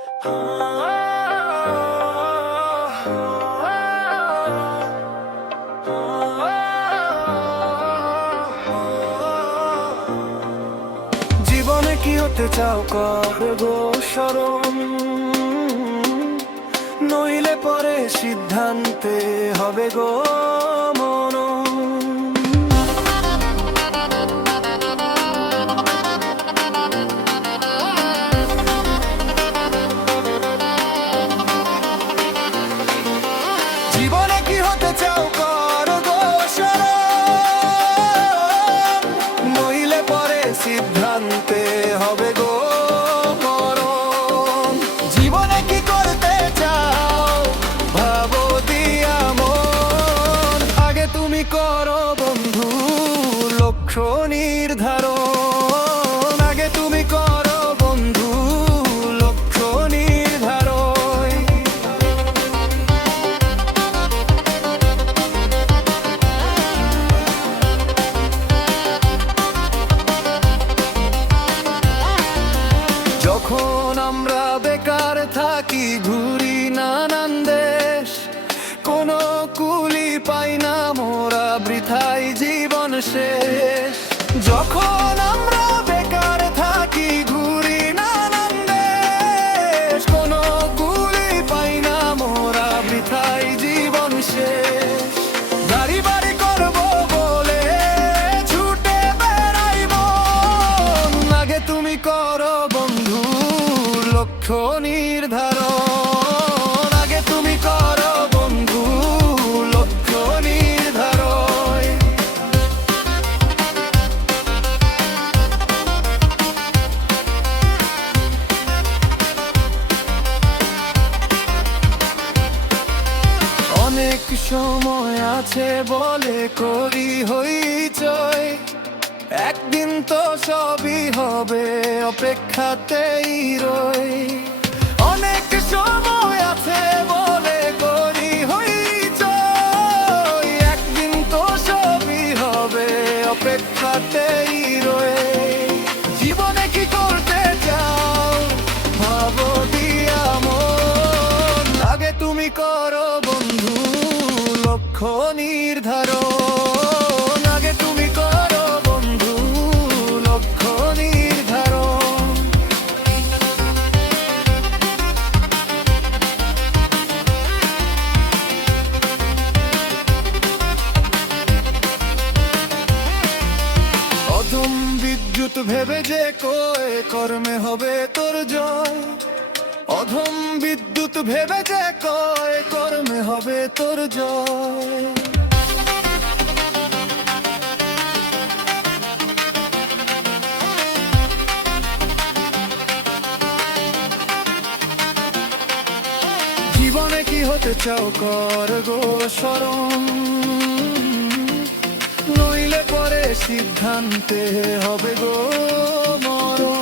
জীবনে কি হতে চাও কর গো স্মরণ, নইলে পরে সিদ্ধান্তে হবে গো মনন। জীবনে কি হতে চাও কর গো স্মরণ, নইলে পরে সিদ্ধান্তে হবে গো মরণ। জীবনে কি করতে চাও ভাবো দিয়া মন, আগে তুমি করো বন্ধু লক্ষ্য নির্ধারণ। আগে তুমি করো বন্ধু লক্ষ্য নির্ধারণ। যখন আমরা বেকার থাকি ঘুরি নানান দেশ, কোনো কুলি পাই না মোরা বৃথাই জীবন শেষ। যখন আমরা বেকার থাকি ঘুরি নানান দেশ, কোনো কুলি পাই না মোরা বৃথাই জীবন শেষ। বাড়ি বাড়ি করবো বলে ছুটে বেড়াই মন, আগে তুমি করো বন্ধু লক্ষ্য নির্ধারণ। আগে তুমি করো বন্ধু লক্ষ্য নির্ধারণ। অনেক সময় আছে বলে করি হইচই, একদিন তো সবই হবে অপেক্ষাতেই রই। অনেক সময় আছে বলে করি হইচই, একদিন তো সবই হবে অপেক্ষাতেই রই। জীবনে কি করতে চাও ভাবো দিয়া মন, আগে তুমি করো বন্ধু লক্ষ্য নির্ধারণ। আগে তুমি করো বন্ধু লক্ষ্য নির্ধারণ। অধম বিদ্যুৎ ভেবে যে কয় কর্মে হবে তোর জয়। অধম বিদ্যুৎ ভেবে যে কয় কর্মে হবে তোর জয়। জীবনে কি হতে চাও কর গো স্মরণ, নইলে পরে সিদ্ধান্তে হবে গো মরণ।